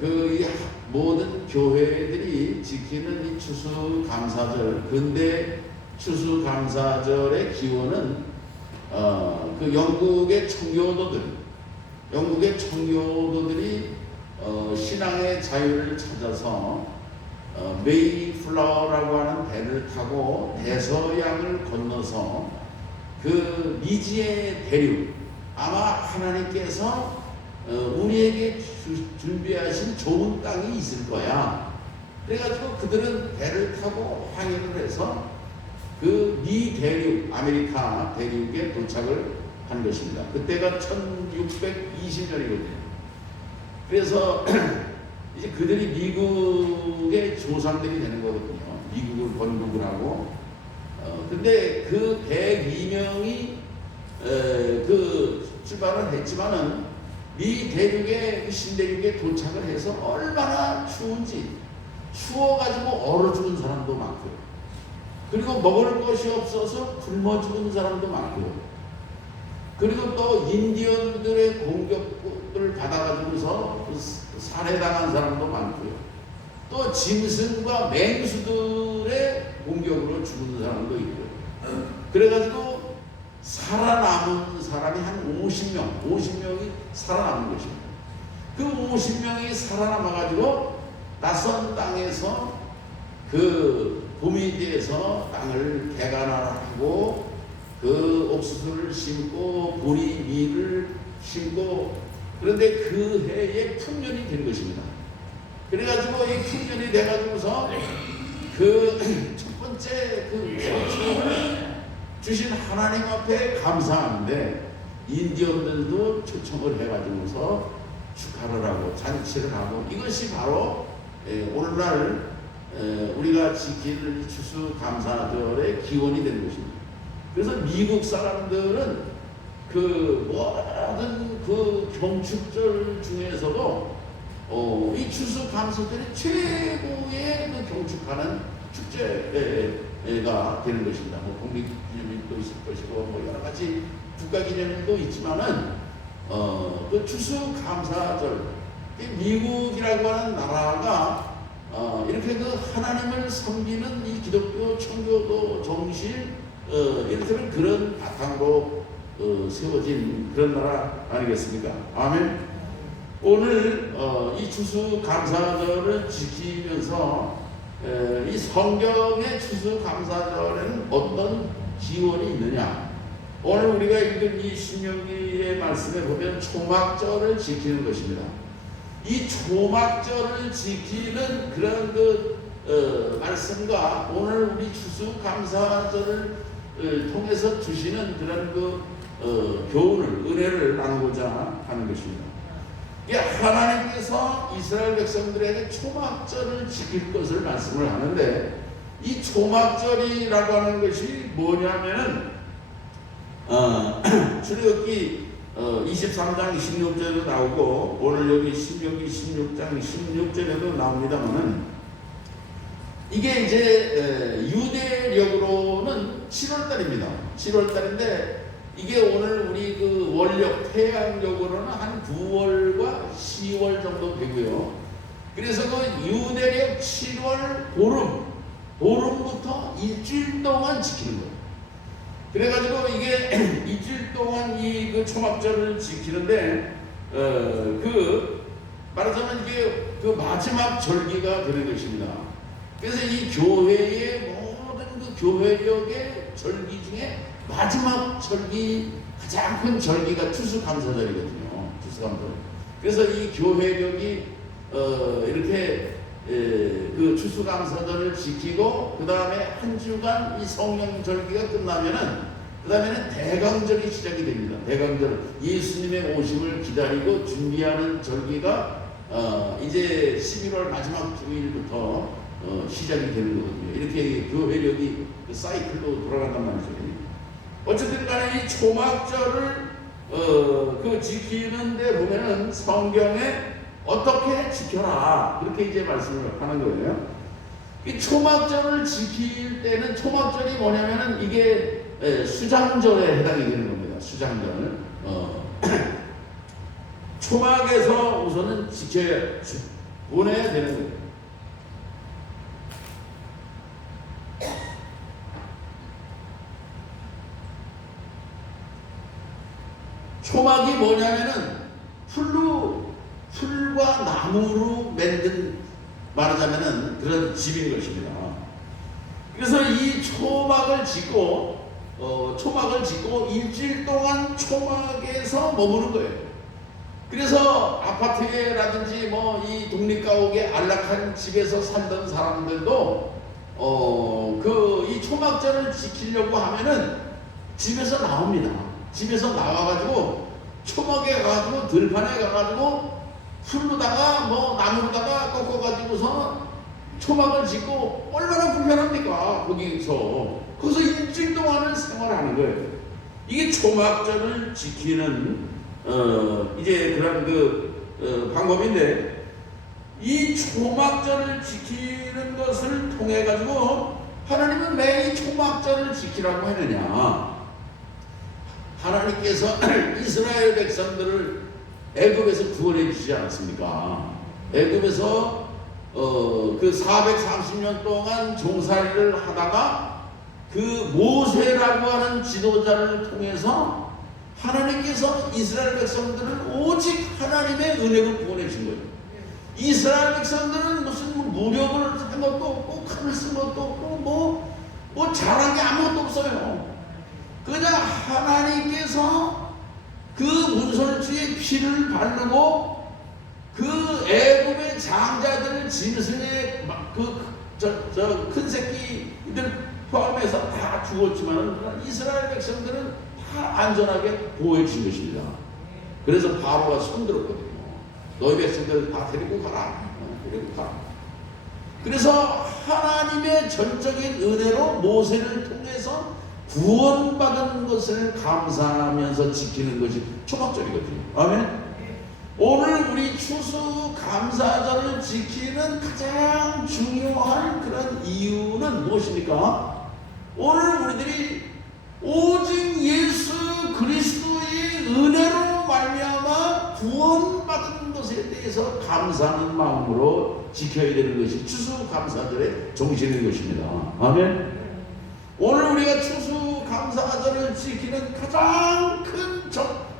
그 모든 교회들이 지키는 이 추수감사절, 근대 추수감사절의 기원은 그 영국의 청교도들이 신앙의 자유를 찾아서 메이플라워라고 하는 배를 타고 대서양을 건너서 그 미지의 대륙, 아마 하나님께서 우리에게 준비하신 좋은 땅이 있을 거야. 그래가지고 그들은 배를 타고 항해를 해서 그 미 대륙, 아메리카 대륙에 도착을 한 것입니다. 그때가 1620년이거든요. 그래서 이제 그들이 미국의 조상들이 되는 거거든요. 미국을 건국을 하고. 근데 그 102명이 그 출발을 했지만은 미 대륙의 신대륙에 도착을 해서 얼마나 추운지, 추워가지고 얼어 죽은 사람도 많고요. 그리고 먹을 것이 없어서 굶어 죽은 사람도 많고요. 그리고 또 인디언들의 공격을 받아가지고서 살해당한 사람도 많고요. 또 짐승과 맹수들의 공격으로 죽은 사람도 있고요. 그래가지고 살아남은 사람이 한 50명이 살아남은 것입니다. 그 50명이 살아남아가지고 낯선 땅에서 그 보미디에서 땅을 개간하고 그 옥수수를 심고 보리밀을 심고, 그런데 그 해에 풍년이 된 것입니다. 그래가지고 이 풍년이 돼가지고서 그 첫 번째 그 초청을 주신 하나님 앞에 감사하는데 인디언들도 초청을 해가지고서 축하를 하고 잔치를 하고, 이것이 바로 오늘날 우리가 지킬 추수감사절의 기원이 된 것입니다. 그래서 미국 사람들은 그 모든 그 경축절 중에서도 이 추수감사절이 최고의 그 경축하는 축제가 되는 것입니다. 뭐 국립기념일도 있을 것이고 뭐 여러 가지 국가기념일도 있지만은 그 추수감사절, 미국이라고 하는 나라가 이렇게 그 하나님을 섬기는 이 기독교 청교도 정신, 이를테면 그런 바탕으로 세워진 그런 나라 아니겠습니까? 아멘. 오늘 이 추수감사절을 지키면서 이 성경의 추수감사절에는 어떤 기원이 있느냐? 오늘 우리가 읽은 이 신명기의 말씀에 보면 초막절을 지키는 것입니다. 이 초막절을 지키는 그런 말씀과 오늘 우리 추수감사절을 통해서 주시는 그런 교훈을, 은혜를 나누고자 하는 것입니다. 하나님께서 이스라엘 백성들에게 초막절을 지킬 것을 말씀을 하는데, 이 초막절이라고 하는 것이 뭐냐면은 출애굽기 23장 16절에도 나오고 오늘 여기 신명기 16장 16절에도 나옵니다만은, 이게 이제 유대력으로는 7월달입니다. 7월달인데 이게 오늘 우리 그 월력 태양력으로는 한 9월과 10월 정도 되고요. 그래서 그 유대력 7월 보름부터 일주일 동안 지키는 거예요. 그래가지고 이게 일주일 동안 이 그 초막절을 지키는데 말하자면 이게 그 마지막 절기가 되는 것입니다. 그래서 이 교회의 모든 그 교회력의 절기 중에 마지막 절기, 가장 큰 절기가 추수감사절이거든요. 추수감사절. 그래서 이 교회력이 이렇게 그 추수감사절을 지키고 그 다음에 한 주간 이 성령절기가 끝나면은 그 다음에는 대강절이 시작이 됩니다. 대강절, 예수님의 오심을 기다리고 준비하는 절기가 이제 11월 마지막 주일부터 시작이 되는 거거든요. 이렇게 교회력이 그 사이클로 돌아간단 말이죠. 어쨌든 간에 이 초막절을 그 지키는데 보면은 성경에 어떻게 지켜라, 그렇게 이제 말씀을 하는 거예요. 이 초막절을 지킬 때는, 초막절이 뭐냐면은 이게 수장절에 해당이 되는 겁니다. 수장절. 초막에서 우선은 보내야 되는 거예요. 초막이 뭐냐면은 풀과 나무로 만든, 말하자면은 그런 집인 것입니다. 그래서 이 초막을 짓고 일주일 동안 초막에서 머무는 거예요. 그래서 아파트라든지 뭐 이 독립가옥에 안락한 집에서 살던 사람들도 이 초막절을 지키려고 하면은 집에서 나옵니다. 집에서 나와가지고 초막에 가가지고 들판에 가가지고 풀로다가 뭐 나무로다가 꺾어가지고서 초막을 짓고, 얼마나 불편합니까? 거기서 일주일 동안을 생활하는 거예요. 이게 초막절을 지키는 이제 그런 방법인데, 이 초막절을 지키는 것을 통해 가지고 하나님은 왜 이 초막절을 지키라고 했느냐? 하나님께서 이스라엘 백성들을 애굽에서 구원해 주지 않았습니까? 애굽에서 그 430년 동안 종살이를 하다가 그 모세라고 하는 지도자를 통해서 하나님께서 이스라엘 백성들을 오직 하나님의 은혜로 구원해 준 거예요. 이스라엘 백성들은 무슨 무력을 한 것도 없고 칼을 쓴 것도 없고 뭐 잘한 게 아무것도 없어요. 그냥 하나님께서 그 문설주의 피를 바르고 그 애굽의 장자들 짐승의 큰 새끼들 포함해서 다 죽었지만 이스라엘 백성들은 다 안전하게 보호해 주신 것입니다. 그래서 바로가 손들었거든요. 너희 백성들 다 데리고 가라. 그래서 하나님의 전적인 은혜로 모세를 통해서 구원받은 것을 감사하면서 지키는 것이 초막절이거든요. 아멘. 오늘 우리 추수감사절을 지키는 가장 중요한 그런 이유는 무엇입니까? 오늘 우리들이 오직 예수 그리스도의 은혜로 말미암아 구원받은 것에 대해서 감사하는 마음으로 지켜야 되는 것이 추수감사절의 정신인 것입니다. 아멘. 오늘 우리가 추수감사절을 지키는 가장 큰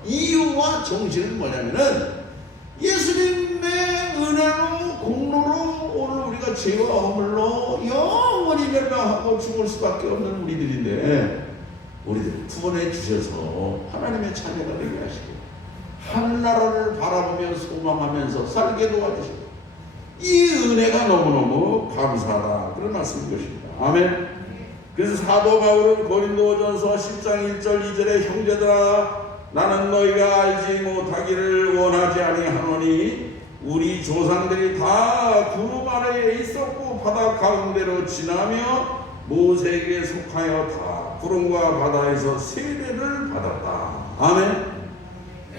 이유와 정신은 뭐냐면은 예수님의 은혜로 공로로 오늘 우리가 죄와 허물로 영원히 멸망하고 죽을 수밖에 없는 우리들인데, 우리들 구원해 주셔서 하나님의 자녀가 되게 하시고 하늘나라를 바라보며 소망하면서 살게 도와주시고, 이 은혜가 너무너무 감사하다, 그런 말씀인 것입니다. 아멘. 그래서 사도 바울은 고린도전서 10장 1절 2절에 형제들아, 나는 너희가 알지 못하기를 원하지 아니하노니 우리 조상들이 다 구름 아래에 있었고 바다 가운데로 지나며 모세에게 속하여 다 구름과 바다에서 세례를 받았다. 아멘.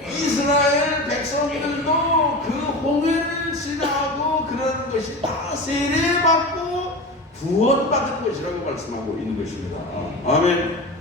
이스라엘 백성들도 그 홍해를 지나고 그런 것이 다 세례받고 구원받은 것이라고 말씀하고 있는 것입니다. 아멘.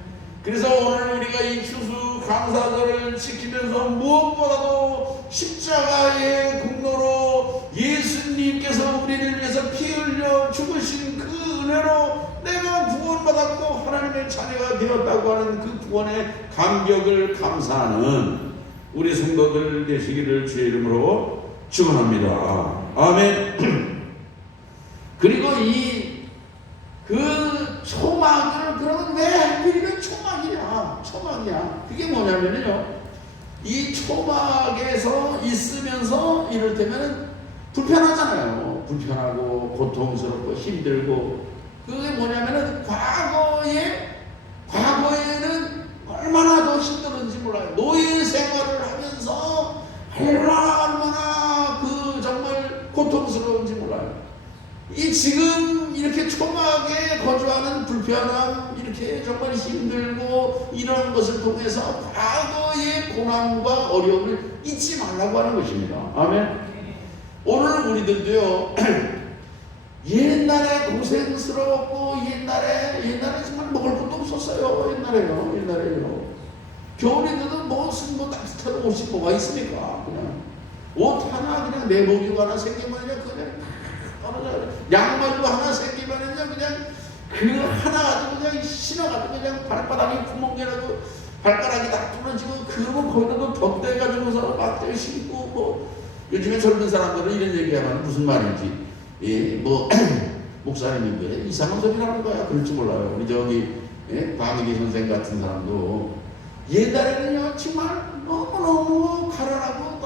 그래서 오늘 우리가 이 추수감사절을 지키면서 무엇보다도 십자가의 공로로 예수님께서 우리를 위해서 피 흘려 죽으신 그 은혜로 내가 구원받았고 하나님의 자녀가 되었다고 하는 그 구원의 감격을 감사하는 우리 성도들 되시기를 주의 이름으로 축원합니다. 아멘. 그리고 그 초막을, 그러면 왜 하필이면 초막이야. 그게 뭐냐면요, 이 초막에서 있으면서 이를테면 불편하잖아요. 불편하고 고통스럽고 힘들고. 그게 뭐냐면은 과거에는 얼마나 더 힘들었는지 몰라요. 노예 생활을 하면서 얼마나 정말 고통스러운지 몰라요. 지금 이렇게 초막에 거주하는 불편함, 이렇게 정말 힘들고 이런 것을 통해서 과거의 고난과 어려움을 잊지 말라고 하는 것입니다. 아멘. 오늘 우리들도요, 옛날에 고생스러웠고 옛날에 정말 먹을 것도 없었어요. 옛날에요. 겨울에도 무슨 따뜻한 옷이 뭐가 있습니까? 그냥 옷 하나 그냥 내복이고 하나 생기면 그냥 떨어져. 양말도 하나 생기면 그냥 그 하나 가지고 그냥 신어가지고 그냥 발바닥이 구멍이라도 발가락이 다 부러지고 그거 거기다도 덧대가지고서 막 신고 뭐 요즘에 젊은 사람들은 이런 얘기하면 무슨 말인지 뭐 목사님인데 이상한 소리라는 거야. 그럴 줄 몰라요. 우리 저기 박민기 선생 같은 사람도 옛날에는요 정말 너무너무 가난하고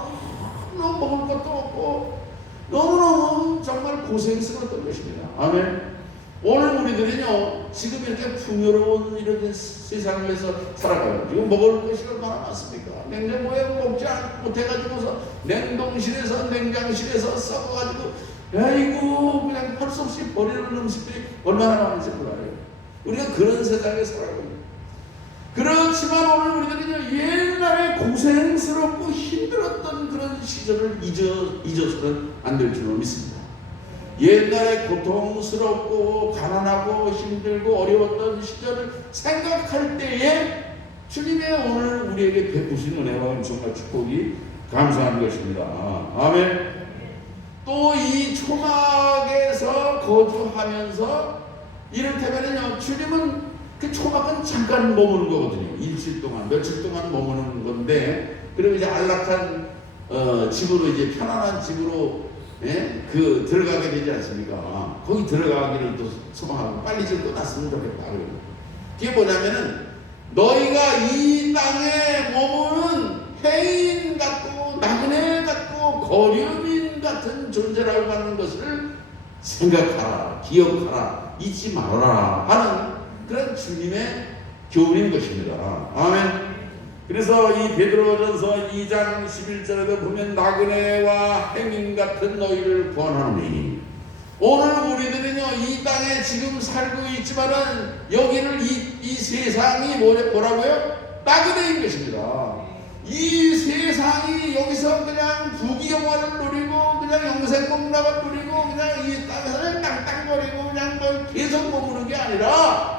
너무 먹을 것도 없고 너무너무 정말 고생스러웠던 것입니다. 아멘. 오늘 우리들은요 지금 이렇게 풍요로운 이런 세상에서 살아가요. 지금 먹을 것이 얼마나 많습니까? 냉장고에 먹지 못해가지고서 냉동실에서 냉장실에서 썩어가지고 아이고 그냥 할 수 없이 버리는 음식들이 얼마나 많은지 몰라요. 우리가 그런 세상에 살아가고 있는. 그렇지만 오늘 우리들은요 옛날에 고생스럽고 힘들었던 그런 시절을 잊어서는 안 될 줄로 믿습니다. 옛날에 고통스럽고 가난하고 힘들고 어려웠던 시절을 생각할 때에 주님의 오늘 우리에게 베푸신 은혜와 정말 축복이 감사한 것입니다. 아멘. 또 이 초막에서 거주하면서 이를테면요 주님은 그 초막은 잠깐 머무는 거거든요. 일주일 동안 며칠 동안 머무는 건데 그리고 이제 안락한 집으로 이제 편안한 집으로 그 들어가게 되지 않습니까? 거기 들어가기를 또 소망하고 빨리 좀 떠났으면 좋겠다. 그게 뭐냐면은 너희가 이 땅에 머무는 해인 같고 나그네 같고 거류민 같은 존재라고 하는 것을 생각하라, 기억하라, 잊지 말아라 하는 그런 주님의 교훈인 것입니다. 아멘. 그래서 이 베드로전서 2장 11절에도 보면 나그네와 행인 같은 너희를 구원하노니 오늘 우리들은요 이 땅에 지금 살고 있지만은 여기를 이 세상이 뭐라고요? 나그네인 것입니다. 이 세상이 여기서 그냥 부귀영화를 누리고 그냥 영생공락을 누리고 그냥 이 땅에서 땅땅거리고 그냥 뭐 계속 머무는 게 아니라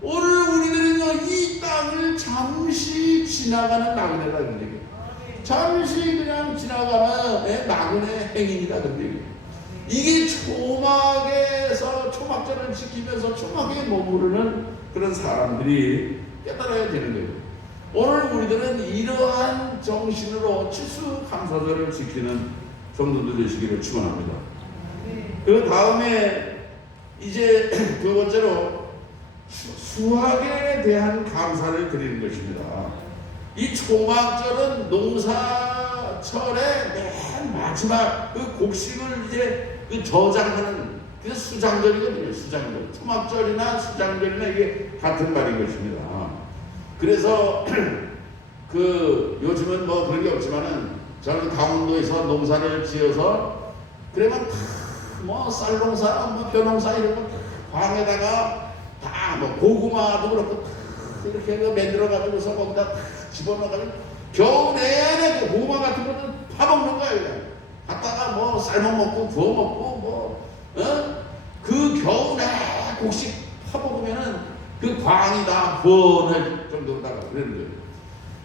오늘 우리들은요 이 땅을 잠시 지나가는 나그네라 그런 얘기예요. 잠시 그냥 지나가는 나그네 행인이다 그런 얘기예요. 이게 초막에서 초막절을 지키면서 초막에 머무르는 그런 사람들이 깨달아야 되는 거예요. 오늘 우리들은 이러한 정신으로 추수감사절을 지키는 성도들 되시기를 축원합니다. 그 다음에 이제 두 번째로 수확에 대한 감사를 드리는 것입니다. 이 초막절은 농사철의 맨 마지막 그 곡식을 이제 그 저장하는 그 수장절이거든요. 수장절. 초막절이나 수장절이나 이게 같은 말인 것입니다. 그래서 그 요즘은 뭐 그런 게 없지만은 저는 강원도에서 농사를 지어서 그러면 뭐 쌀농사, 뭐 벼농사 이런 거 광에다가 다 뭐 고구마도 그렇고 이렇게 만들어 가지고서 거기다 집어넣어가지고 겨우 내내 그 고구마 같은 거는 파먹는 거예요. 그냥 갖다가 뭐 삶아 먹고 구워 먹고 그 겨우 내 곡식 파먹으면은 그 광이 다 번할 정도로다가 그러는 거예요.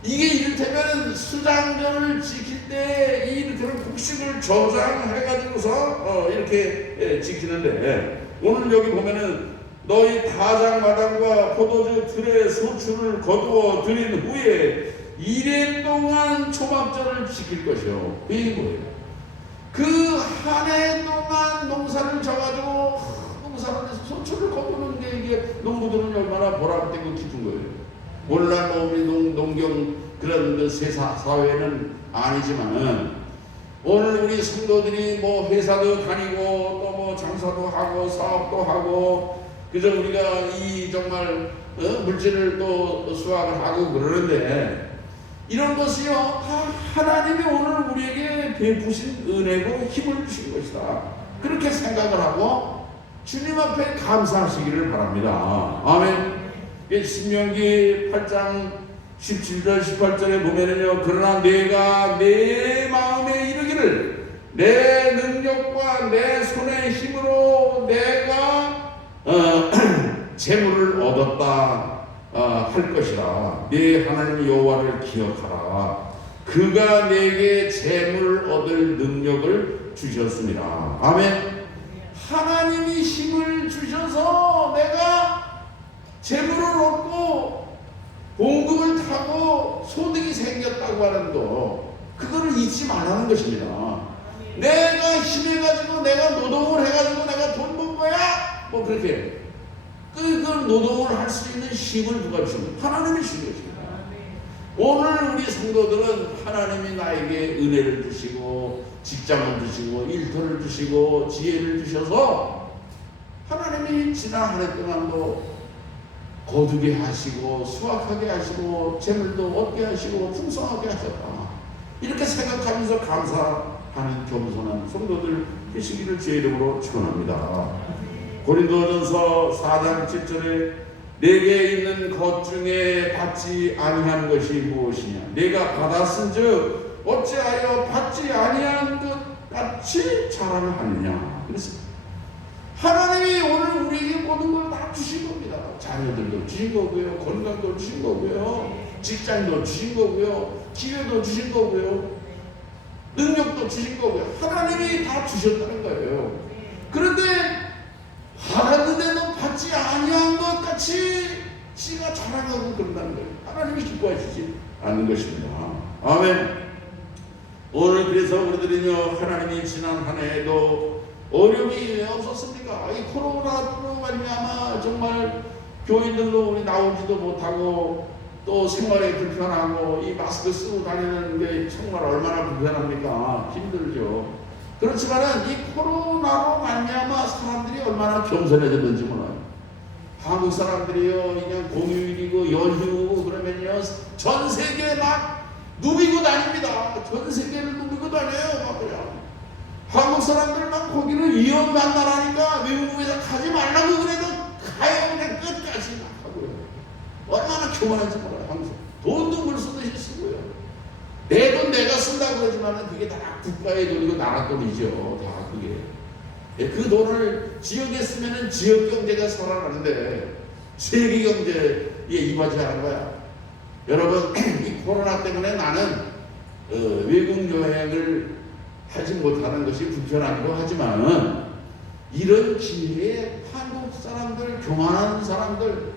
이게 이를테면 수장절을 지킬 때 이 그런 곡식을 저장해가지고서 이렇게 지키는데 오늘 여기 보면은 너희 다장마당과 포도주 틀에 소출을 거두어 들인 후에 1년 동안 초막절을 지킬 것이요. 이게 뭐예요? 그 한 해 동안 농사를 져가지고 농사를 해서 소출을 거두는 게 이게 농부들은 얼마나 보람되고 기쁜 거예요. 오늘날 뭐 우리 농경 그런 그 사회는 아니지만은 오늘 우리 성도들이 뭐 회사도 다니고 또 뭐 장사도 하고 사업도 하고 그저 우리가 이 정말 물질을 또 수확을 하고 그러는데 이런 것이요 다 하나님이 오늘 우리에게 베푸신 은혜고 힘을 주신 것이다. 그렇게 생각을 하고 주님 앞에 감사하시기를 바랍니다. 아멘. 신명기 8장 17절 18절에 보면은요 그러나 내가 내 마음에 이르기를 내 능력과 내 손의 힘으로 내가 재물을 얻었다 할 것이라. 네 하나님 여호와를 기억하라. 그가 내게 재물을 얻을 능력을 주셨습니다. 아멘. 하나님이 힘을 주셔서 내가 재물을 얻고 봉급을 타고 소득이 생겼다고 하는 거, 그거를 잊지 말라는 것입니다. 내가 힘해가지고 내가 노동을 해가지고 내가 돈 번 거야, 뭐 그렇게 그걸 노동을 할 수 있는 힘을 누가 주신 거예요? 하나님이 주신 것입니다. 오늘 우리 성도들은 하나님이 나에게 은혜를 주시고 직장을 주시고 일터를 주시고 지혜를 주셔서 하나님이 지난 한 해 동안도 거두게 하시고 수확하게 하시고 재물도 얻게 하시고 풍성하게 하셨다, 이렇게 생각하면서 감사하는 겸손한 성도들 되시기를 주의 이름으로 축원합니다. 고린도전서 4장 7절에 내게 있는 것 중에 받지 아니한 것이 무엇이냐, 내가 받았은즉 어찌하여 받지 아니한 것 같이 자랑을 하느냐. 그래서 하나님이 오늘 우리에게 모든 걸 다 주신 겁니다. 자녀들도 주신 거고요, 건강도 주신 거고요, 직장도 주신 거고요, 기회도 주신 거고요, 능력도 주신 거고요. 하나님이 다 주셨다는 거예요. 그런데 받았는데도 받지 아니한 것 같이 지가 자랑하고 그런다는 거예요. 하나님이 기뻐하시지 않는 것입니다. 아멘. 오늘 그래서 우리들은요, 하나님이 지난 한 해에도 어려움이 왜 없었습니까? 이 코로나로 말미암아 정말 교인들도 우리 나오지도 못하고 또 생활에 불편하고 이 마스크 쓰고 다니는 게 정말 얼마나 불편합니까? 힘들죠. 그렇지만은 이 코로나로 말미암아 사람들이 얼마나 겸손해졌는지 몰라요. 한국 사람들이요, 그냥 공휴일이고 연휴고 그러면요 전 세계 막 누비고 다닙니다. 전 세계를 누비고 다녀요. 막 그냥 한국 사람들 막 거기를 위험한 나라니까 외국에서 가지 말라고 그래도 가요. 그냥 끝까지 막 하고요. 얼마나 교만한지 몰라요. 한국 사람 돈도 물 쓰듯이 쓰고요. 내 돈 내가 쓴다고 그러지만 그게 다 국가의 돈이고 나라 돈이죠. 다 그게. 그 돈을 지역에 쓰면은 지역 경제가 살아나는데 세계 경제에 임하지 않은 거야. 여러분, 이 코로나 때문에 나는 외국 여행을 하지 못하는 것이 불편하기도 하지만 이런 기회에 한국 사람들, 교만한 사람들,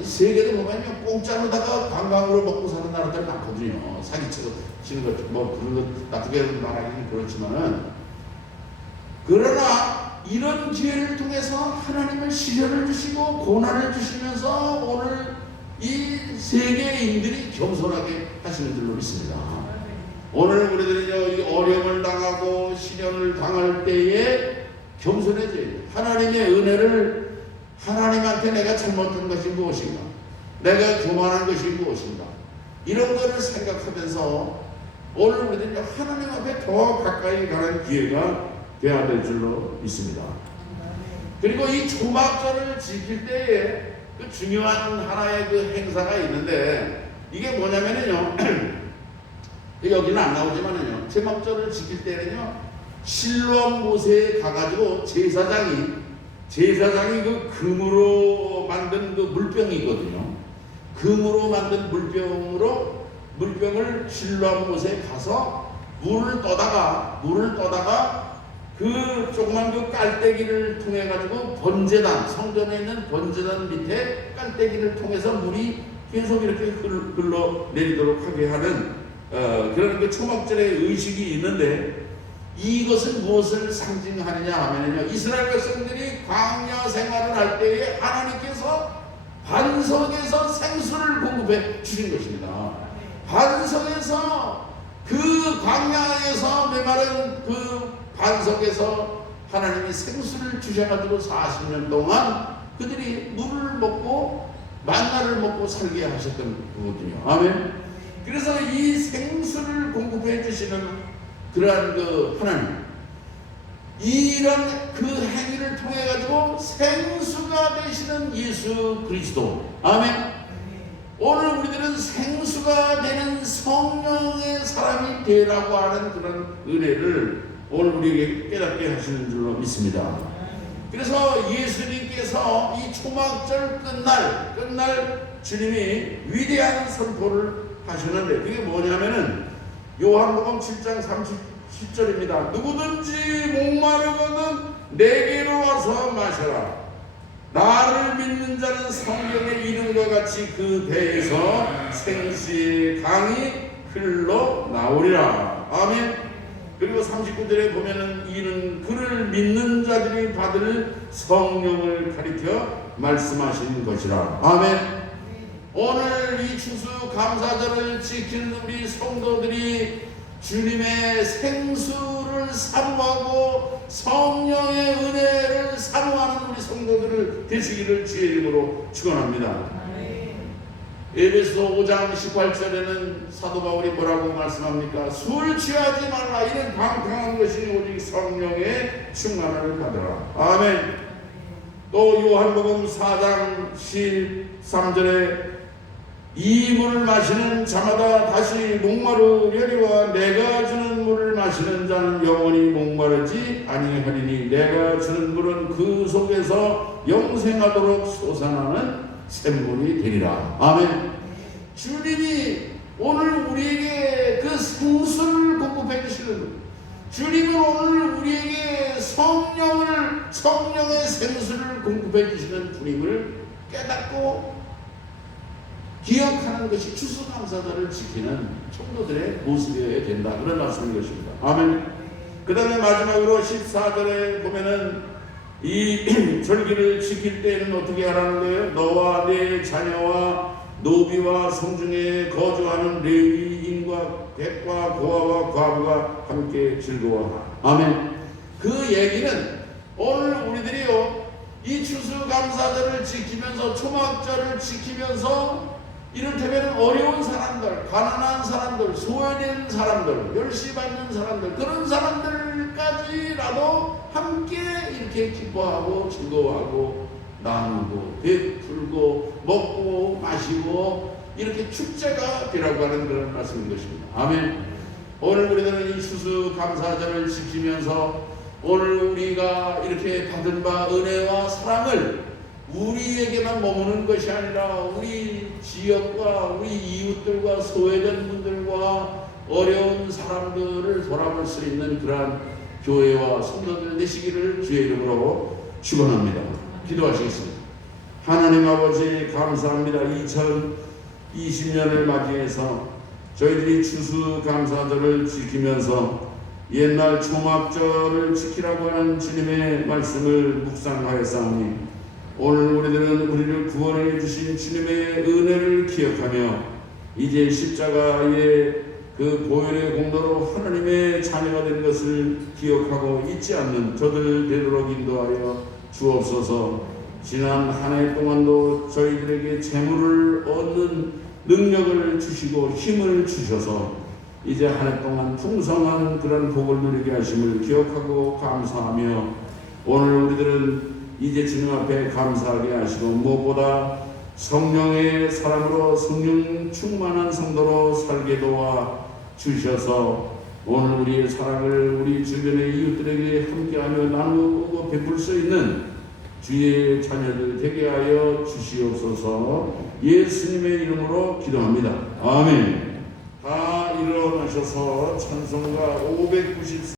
세계도 보면요 공짜로다가 관광으로 먹고 사는 나라들 많거든요. 사기치고 치는 것, 뭐 그런 것 나쁘게 말하기는 그렇지만은, 그러나 이런 기회를 통해서 하나님은 시련을 주시고 고난을 주시면서 오늘 이 세계인들이 겸손하게 하시는 줄로 믿습니다. 오늘 우리들은요 이 어려움을 당하고 시련을 당할 때에 겸손해져야 돼요. 하나님의 은혜를, 하나님한테 내가 잘못한 것이 무엇인가, 내가 교만한 것이 무엇인가, 이런 것을 생각하면서 오늘 우리들은 하나님 앞에 더 가까이 가는 기회가 되어야 될 줄로 믿습니다. 그리고 이 초막절을 지킬 때에 그 중요한 하나의 그 행사가 있는데, 이게 뭐냐면요 여기는 안 나오지만은요, 초막절을 지킬 때는요 실로암 못에 가가지고 제사장이 그 금으로 만든 그 물병이거든요. 금으로 만든 물병을 실로암 못에 가서 물을 떠다가 그 조그만 그 깔때기를 통해 가지고 번제단, 성전에 있는 번제단 밑에 깔때기를 통해서 물이 계속 이렇게 흘러내리도록 하게 하는 그런 그 초막절의 의식이 있는데, 이것은 무엇을 상징하느냐 하면요, 이스라엘 백성들이 광야 생활을 할 때에 하나님께서 반석에서 생수를 공급해 주신 것입니다. 반석에서, 그 광야에서 메마른 그 반석에서 하나님이 생수를 주셔가지고 40년 동안 그들이 물을 먹고 만나를 먹고 살게 하셨던 거거든요. 아멘. 그래서 이 생수를 공급해 주시는 그러한 그 하나님, 이런 그 행위를 통해 가지고 생수가 되시는 예수 그리스도. 아멘. 오늘 우리들은 생수가 되는 성령의 사람이 되라고 하는 그런 은혜를 오늘 우리에게 깨닫게 하시는 줄로 믿습니다. 그래서 예수님께서 이 초막절 끝날 주님이 위대한 선포를 하셨는데, 그게 뭐냐면은 요한복음 7장 30절입니다. 누구든지 목마르거든 내게로 와서 마셔라. 나를 믿는 자는 성경의 이름과 같이 그 배에서 생수의 강이 흘러 나오리라. 아멘. 그리고 39절에 보면은 이는 그를 믿는 자들이 받을 성령을 가리켜 말씀하신 것이라. 아멘. 오늘 이 추수감사절을 지키는 우리 성도들이 주님의 생수를 사모하고 성령의 은혜를 사모하는 우리 성도들을 되시기를 주의 이름으로 축원합니다. 에베소 5장 18절에는 사도 바울이 뭐라고 말씀합니까? 술 취하지 말라. 이는 방탕한 것이 오직 성령의 충만을 받으라. 아멘. 또 요한복음 4장 13절에 이 물을 마시는 자마다 다시 목마르려니와 내가 주는 물을 마시는 자는 영원히 목마르지 아니하리니 내가 주는 물은 그 속에서 영생하도록 솟아나는 샘물이 되리라. 아멘. 주님이 오늘 우리에게 그 생수를 공급해 주시는, 주님은 오늘 우리에게 성령의 생수를 공급해 주시는 주님을 깨닫고 기억하는 것이 추수감사절을 지키는 성도들의 모습이어야 된다. 그런 말씀인 것입니다. 아멘. 그 다음에 마지막으로 14절에 보면은 이 절기를 지킬 때에는 어떻게 하라는 거예요? 너와 내 자녀와 노비와 성중에 거주하는 레위인과 백과 고아와 과부가 함께 즐거워하라. 아멘. 그 얘기는 오늘 우리들이요, 이 추수감사절을 지키면서, 초막절을 지키면서 이를테면 어려운 사람들, 가난한 사람들, 소외된 사람들, 멸시받는 사람들, 그런 사람들까지라도 함께 이렇게 기뻐하고 즐거워하고 나누고 베풀고 먹고 마시고 이렇게 축제가 되라고 하는 그런 말씀인 것입니다. 아멘. 오늘 우리들은 이 추수감사절을 지키면서 오늘 우리가 이렇게 받은 바 은혜와 사랑을 우리에게만 머무는 것이 아니라 우리 지역과 우리 이웃들과 소외된 분들과 어려운 사람들을 돌아볼 수 있는 그러한 교회와 성도들 되시기를 주의 이름으로 축원합니다. 기도하시겠습니다. 하나님 아버지 감사합니다. 2020년을 맞이해서 저희들이 추수감사절을 지키면서 옛날 초막절을 지키라고 하는 주님의 말씀을 묵상하였사오니 오늘 우리들은 우리를 구원해 주신 주님의 은혜를 기억하며 이제 십자가의 그 보혈의 공로로 하나님의 자녀가 된 것을 기억하고 잊지 않는 저들 되도록 인도하여 주옵소서. 지난 한 해 동안도 저희들에게 재물을 얻는 능력을 주시고 힘을 주셔서 이제 한 해 동안 풍성한 그런 복을 누리게 하심을 기억하고 감사하며 오늘 우리들은 이제 주님 앞에 감사하게 하시고 무엇보다 성령의 사랑으로 성령 충만한 성도로 살게 도와 주셔서 오늘 우리의 사랑을 우리 주변의 이웃들에게 함께하며 나누고 베풀 수 있는 주의 자녀들 되게 하여 주시옵소서. 예수님의 이름으로 기도합니다. 아멘. 다 일어나셔서 찬송가 594